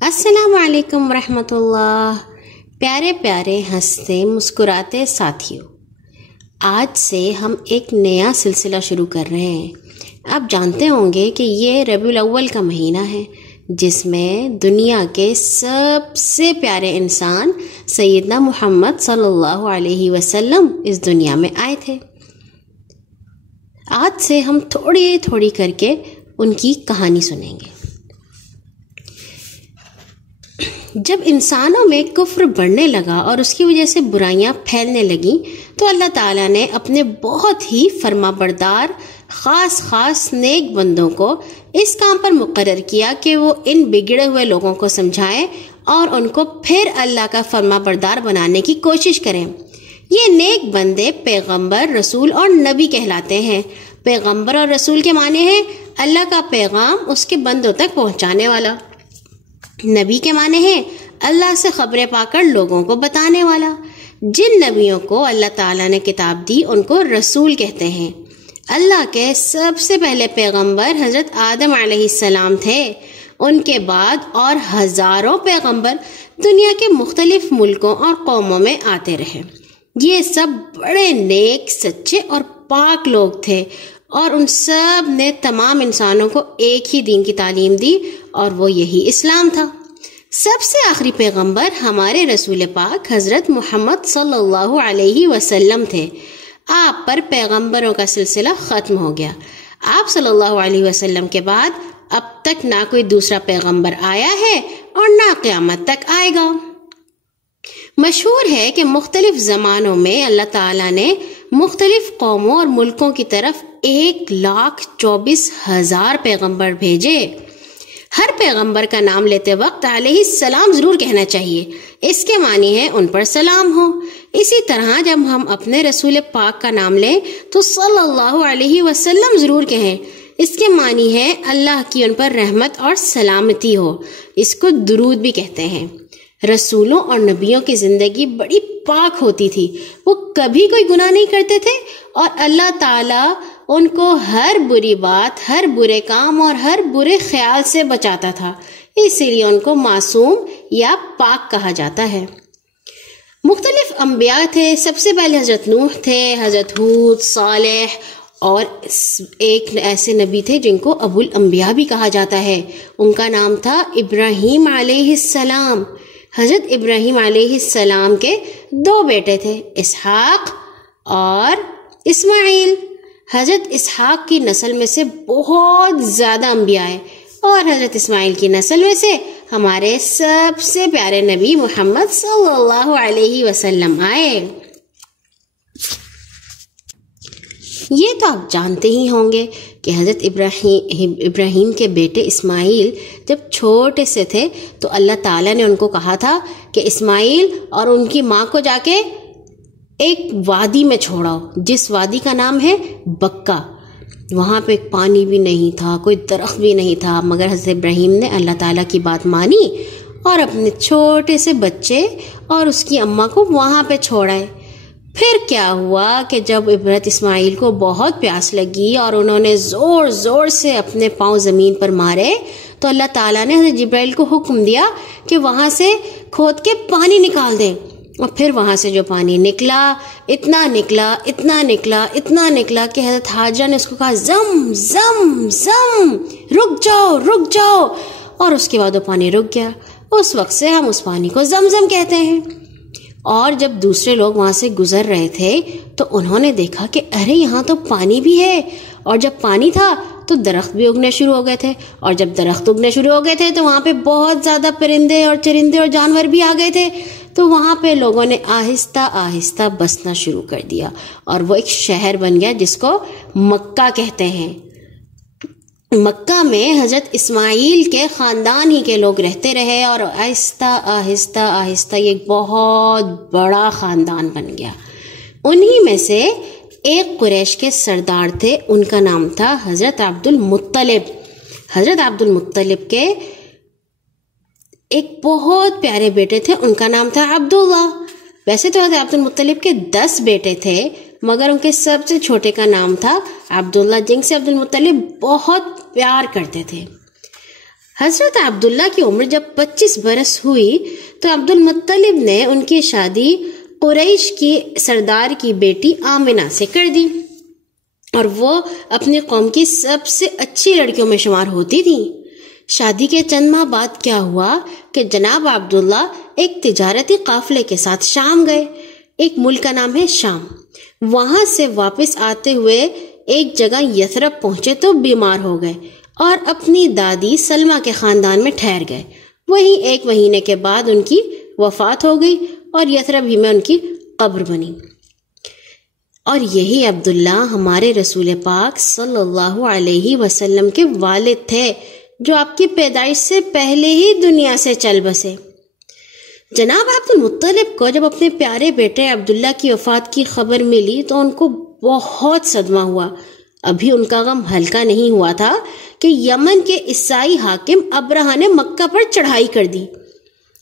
السلام علیکم ورحمۃ اللہ۔ پیارے پیارے ہنستے مسکراتے ساتھیوں، آج سے ہم ایک نیا سلسلہ شروع کر رہے ہیں۔ آپ جانتے ہوں گے کہ یہ ربیع الاول کا مہینہ ہے، جس میں دنیا کے سب سے پیارے انسان سیدنا محمد صلی اللہ علیہ وسلم اس دنیا میں آئے تھے۔ آج سے ہم تھوڑی تھوڑی کر کے ان کی کہانی سنیں گے۔ جب انسانوں میں کفر بڑھنے لگا اور اس کی وجہ سے برائیاں پھیلنے لگیں تو اللہ تعالیٰ نے اپنے بہت ہی فرما بردار خاص نیک بندوں کو اس کام پر مقرر کیا کہ وہ ان بگڑے ہوئے لوگوں کو سمجھائیں اور ان کو پھر اللہ کا فرما بردار بنانے کی کوشش کریں۔ یہ نیک بندے پیغمبر، رسول اور نبی کہلاتے ہیں۔ پیغمبر اور رسول کے معنی ہے اللہ کا پیغام اس کے بندوں تک پہنچانے والا۔ نبی کے معنی ہے اللہ سے خبریں پا کر لوگوں کو بتانے والا۔ جن نبیوں کو اللہ تعالیٰ نے کتاب دی ان کو رسول کہتے ہیں۔ اللہ کے سب سے پہلے پیغمبر حضرت آدم علیہ السلام تھے۔ ان کے بعد اور ہزاروں پیغمبر دنیا کے مختلف ملکوں اور قوموں میں آتے رہے۔ یہ سب بڑے نیک، سچے اور پاک لوگ تھے، اور ان سب نے تمام انسانوں کو ایک ہی دین کی تعلیم دی، اور وہ یہی اسلام تھا۔ سب سے آخری پیغمبر ہمارے رسول پاک حضرت محمد صلی اللہ علیہ وسلم تھے۔ آپ پر پیغمبروں کا سلسلہ ختم ہو گیا۔ آپ صلی اللہ علیہ وسلم کے بعد اب تک نہ کوئی دوسرا پیغمبر آیا ہے اور نہ قیامت تک آئے گا۔ مشہور ہے کہ مختلف زمانوں میں اللہ تعالیٰ نے مختلف قوموں اور ملکوں کی طرف 1,24,000 پیغمبر بھیجے۔ ہر پیغمبر کا نام لیتے وقت علیہ السلام ضرور کہنا چاہیے، اس کے معنی ہے ان پر سلام ہو۔ اسی طرح جب ہم اپنے رسول پاک کا نام لیں تو صلی اللہ علیہ وسلم ضرور کہیں، اس کے معنی ہے اللہ کی ان پر رحمت اور سلامتی ہو۔ اس کو درود بھی کہتے ہیں۔ رسولوں اور نبیوں کی زندگی بڑی پاک ہوتی تھی، وہ کبھی کوئی گناہ نہیں کرتے تھے، اور اللہ تعالیٰ ان کو ہر بری بات، ہر برے کام اور ہر برے خیال سے بچاتا تھا، اسی لیے ان کو معصوم یا پاک کہا جاتا ہے۔ مختلف انبیاء تھے۔ سب سے پہلے حضرت نوح تھے، حضرت ہود، صالح، اور ایک ایسے نبی تھے جن کو ابو الانبیاء بھی کہا جاتا ہے۔ ان کا نام تھا ابراہیم علیہ السلام۔ حضرت ابراہیم علیہ السلام کے 2 بیٹے تھے، اسحاق اور اسماعیل۔ حضرت اسحاق کی نسل میں سے بہت زیادہ انبیاء ہیں، اور حضرت اسماعیل کی نسل میں سے ہمارے سب سے پیارے نبی محمد صلی اللہ علیہ وسلم آئے۔ یہ تو آپ جانتے ہی ہوں گے کہ حضرت ابراہیم کے بیٹے اسماعیل جب چھوٹے سے تھے تو اللہ تعالیٰ نے ان کو کہا تھا کہ اسماعیل اور ان کی ماں کو جا کے ایک وادی میں چھوڑاؤ، جس وادی کا نام ہے بکہ۔ وہاں پہ پانی بھی نہیں تھا، کوئی درخت بھی نہیں تھا، مگر حضرت ابراہیم نے اللہ تعالیٰ کی بات مانی اور اپنے چھوٹے سے بچے اور اس کی اماں کو وہاں پہ چھوڑائے۔ پھر کیا ہوا کہ جب حضرت اسماعیل کو بہت پیاس لگی اور انہوں نے زور زور سے اپنے پاؤں زمین پر مارے تو اللہ تعالیٰ نے حضرت جبرائیل کو حکم دیا کہ وہاں سے کھود کے پانی نکال دیں، اور پھر وہاں سے جو پانی نکلا اتنا نکلا کہ حضرت حاجرہ نے اس کو کہا زم زم زم، رک جاؤ، اور اس کے بعد وہ پانی رک گیا۔ اس وقت سے ہم اس پانی کو زمزم کہتے ہیں۔ اور جب دوسرے لوگ وہاں سے گزر رہے تھے تو انہوں نے دیکھا کہ ارے یہاں تو پانی بھی ہے، اور جب پانی تھا تو درخت بھی اگنے شروع ہو گئے تھے، اور جب درخت اگنے شروع ہو گئے تھے تو وہاں پہ بہت زیادہ پرندے اور چرندے اور جانور بھی آ گئے تھے۔ تو وہاں پہ لوگوں نے آہستہ آہستہ بسنا شروع کر دیا، اور وہ ایک شہر بن گیا جس کو مکہ کہتے ہیں۔ مکہ میں حضرت اسماعیل کے خاندان ہی کے لوگ رہتے رہے، اور آہستہ آہستہ یہ بہت بڑا خاندان بن گیا۔ انہی میں سے ایک قریش کے سردار تھے، ان کا نام تھا حضرت عبد المطلب۔ حضرت عبد المطلب کے ایک بہت پیارے بیٹے تھے، ان کا نام تھا عبداللہ۔ ویسے تو حضرت عبد المطلب کے 10 بیٹے تھے، مگر ان کے سب سے چھوٹے کا نام تھا عبداللہ، جن سے عبد المطلب بہت پیار کرتے تھے۔ حضرت عبداللہ کی عمر جب 25 برس ہوئی تو عبد المطلب نے ان کی شادی قریش کی سردار کی بیٹی آمنہ سے کر دی، اور وہ اپنی قوم کی سب سے اچھی لڑکیوں میں شمار ہوتی تھی۔ شادی کے چند ماہ بعد کیا ہوا کہ جناب عبداللہ ایک تجارتی قافلے کے ساتھ شام گئے۔ ایک ملک کا نام ہے شام۔ وہاں سے واپس آتے ہوئے ایک جگہ یثرب پہنچے تو بیمار ہو گئے اور اپنی دادی سلمہ کے خاندان میں ٹھہر گئے۔ وہیں 1 مہینے کے بعد ان کی وفات ہو گئی اور یثرب ہی میں ان کی قبر بنی۔ اور یہی عبداللہ ہمارے رسول پاک صلی اللہ علیہ وسلم کے والد تھے، جو آپ کی پیدائش سے پہلے ہی دنیا سے چل بسے۔ جناب عبد المطلب کو جب اپنے پیارے بیٹے عبداللہ کی وفات کی خبر ملی تو ان کو بہت صدمہ ہوا۔ ابھی ان کا غم ہلکا نہیں ہوا تھا کہ یمن کے عیسائی حاکم ابرہہ نے مکہ پر چڑھائی کر دی۔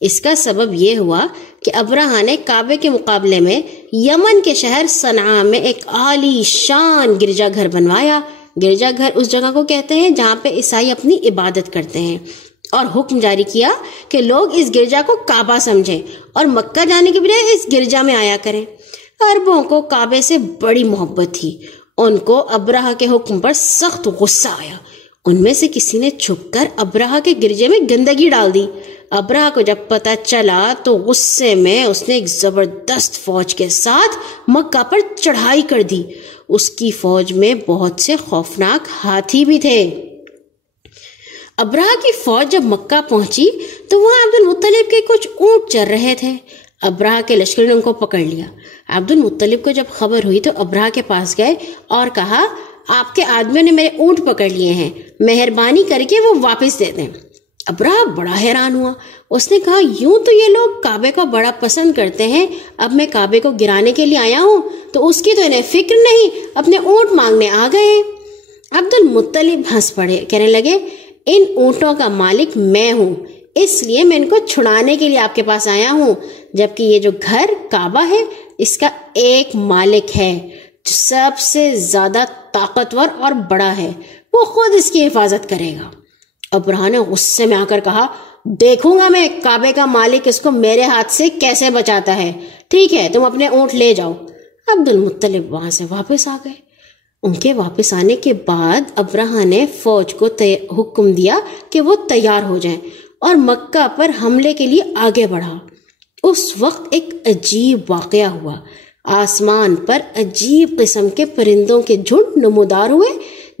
اس کا سبب یہ ہوا کہ ابرہہ نے کعبے کے مقابلے میں یمن کے شہر صنعاء میں ایک عالی شان گرجا گھر بنوایا۔ گرجا گھر اس جگہ کو کہتے ہیں جہاں پہ عیسائی اپنی عبادت کرتے ہیں، اور حکم جاری کیا کہ لوگ اس گرجا کو کعبہ سمجھیں اور مکہ جانے کے بجائے اس گرجا میں آیا کریں۔ عربوں کو کعبے سے بڑی محبت تھی۔ ان کو ابرہہ کے حکم پر سخت غصہ آیا۔ ان میں سے کسی نے چھپ کر ابرہہ کے گرجے میں گندگی ڈال دی۔ ابرہہ کو جب پتہ چلا تو غصے میں اس نے ایک زبردست فوج کے ساتھ مکہ پر چڑھائی کر دی۔ اس کی فوج میں بہت سے خوفناک ہاتھی بھی تھے۔ ابرہہ کی فوج جب مکہ پہنچی تو وہاں عبد المطلب کے کچھ اونٹ چر رہے تھے۔ ابرہہ کے لشکر نے ان کو پکڑ لیا۔ عبد المطلب کو جب خبر ہوئی تو ابرہہ کے پاس گئے اور کہا، آپ کے آدمیوں نے میرے اونٹ پکڑ لیے ہیں، مہربانی کر کے وہ واپس دے دیں۔ ابرہہ بڑا حیران ہوا۔ اس نے کہا، یوں تو یہ لوگ کعبے کو بڑا پسند کرتے ہیں، اب میں کعبے کو گرانے کے لیے آیا ہوں تو اس کی تو انہیں فکر نہیں، اپنے اونٹ مانگنے آ گئے ہیں۔ عبد المطلب ہنس پڑے، کہنے لگے، ان اونٹوں کا مالک میں ہوں، اس لیے میں ان کو چھڑانے کے لیے آپ کے پاس آیا ہوں، جبکہ یہ جو گھر کعبہ ہے اس کا ایک مالک ہے جو سب سے زیادہ طاقتور اور بڑا ہے، وہ خود اس کی حفاظت کرے گا۔ ابرہہ نے غصے میں آ کر کہا، دیکھوں گا میں کعبے کا مالک اس کو میرے ہاتھ سے کیسے بچاتا ہے۔ ٹھیک ہے، تم اپنے اونٹ لے جاؤ۔ عبد المطلب وہاں سے واپس آ گئے۔ ان کے واپس آنے کے بعد ابرہہ نے فوج کو حکم دیا کہ وہ تیار ہو جائیں اور مکہ پر حملے کے لیے آگے بڑھا۔ اس وقت ایک عجیب واقعہ ہوا۔ آسمان پر عجیب قسم کے پرندوں کے جھنڈ نمودار ہوئے،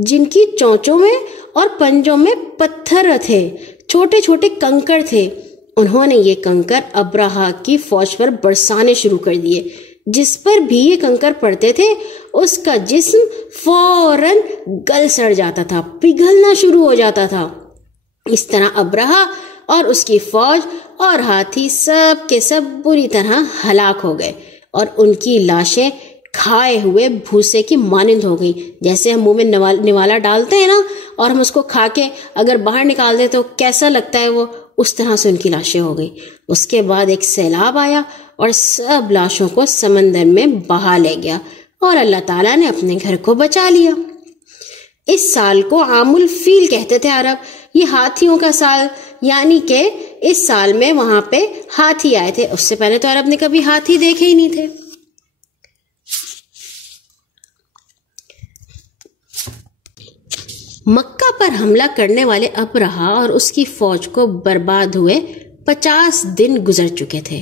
جن کی چونچوں میں اور پنجوں میں پتھر تھے، چھوٹے چھوٹے کنکر تھے۔ انہوں نے یہ کنکر ابرہہ کی فوج پر برسانے شروع کر دیے۔ جس پر بھی یہ کنکر پڑتے تھے اس کا جسم فوراً گل سڑ جاتا تھا، پگھلنا شروع ہو جاتا تھا۔ اس طرح ابرہہ اور اس کی فوج اور ہاتھی سب کے سب بری طرح ہلاک ہو گئے، اور ان کی لاشیں کھائے ہوئے بھوسے کی مانند ہو گئی۔ جیسے ہم منہ میں نوالا ڈالتے ہیں نا، اور ہم اس کو کھا کے اگر باہر نکال دیں تو کیسا لگتا ہے وہ، اس طرح سے ان کی لاشیں ہو گئی۔ اس کے بعد ایک سیلاب آیا اور سب لاشوں کو سمندر میں بہا لے گیا، اور اللہ تعالیٰ نے اپنے گھر کو بچا لیا۔ اس سال کو عام الفیل کہتے تھے عرب، یہ ہاتھیوں کا سال، یعنی کہ اس سال میں وہاں پہ ہاتھی آئے تھے۔ اس سے پہلے تو عرب نے کبھی ہاتھی دیکھے ہی نہیں تھے۔ مکہ پر حملہ کرنے والے ابرہہ اور اس کی فوج کو برباد ہوئے 50 دن گزر چکے تھے۔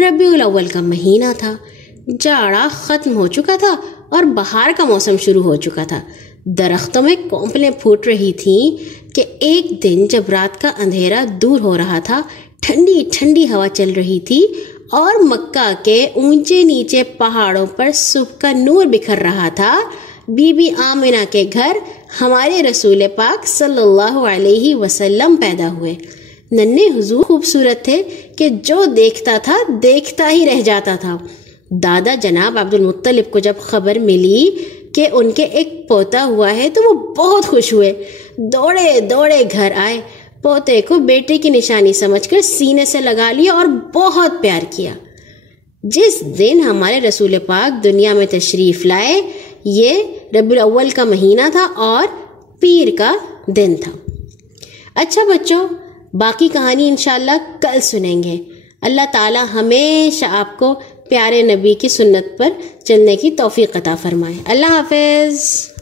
ربیع الاول کا مہینہ تھا، جاڑا ختم ہو چکا تھا اور بہار کا موسم شروع ہو چکا تھا۔ درختوں میں کونپلیں پھوٹ رہی تھیں کہ ایک دن جب رات کا اندھیرا دور ہو رہا تھا، ٹھنڈی ٹھنڈی ہوا چل رہی تھی اور مکہ کے اونچے نیچے پہاڑوں پر صبح کا نور بکھر رہا تھا، بی بی آمنہ کے گھر ہمارے رسول پاک صلی اللہ علیہ وسلم پیدا ہوئے۔ ننھے حضور خوبصورت تھے کہ جو دیکھتا تھا دیکھتا ہی رہ جاتا تھا۔ دادا جناب عبد المطلب کو جب خبر ملی کہ ان کے ایک پوتا ہوا ہے تو وہ بہت خوش ہوئے، دوڑے دوڑے گھر آئے، پوتے کو بیٹے کی نشانی سمجھ کر سینے سے لگا لیا اور بہت پیار کیا۔ جس دن ہمارے رسول پاک دنیا میں تشریف لائے یہ ربیع الاول کا مہینہ تھا اور پیر کا دن تھا۔ اچھا بچوں، باقی کہانی انشاءاللہ کل سنیں گے۔ اللہ تعالی ہمیشہ آپ کو پیارے نبی کی سنت پر چلنے کی توفیق عطا فرمائے۔ اللہ حافظ۔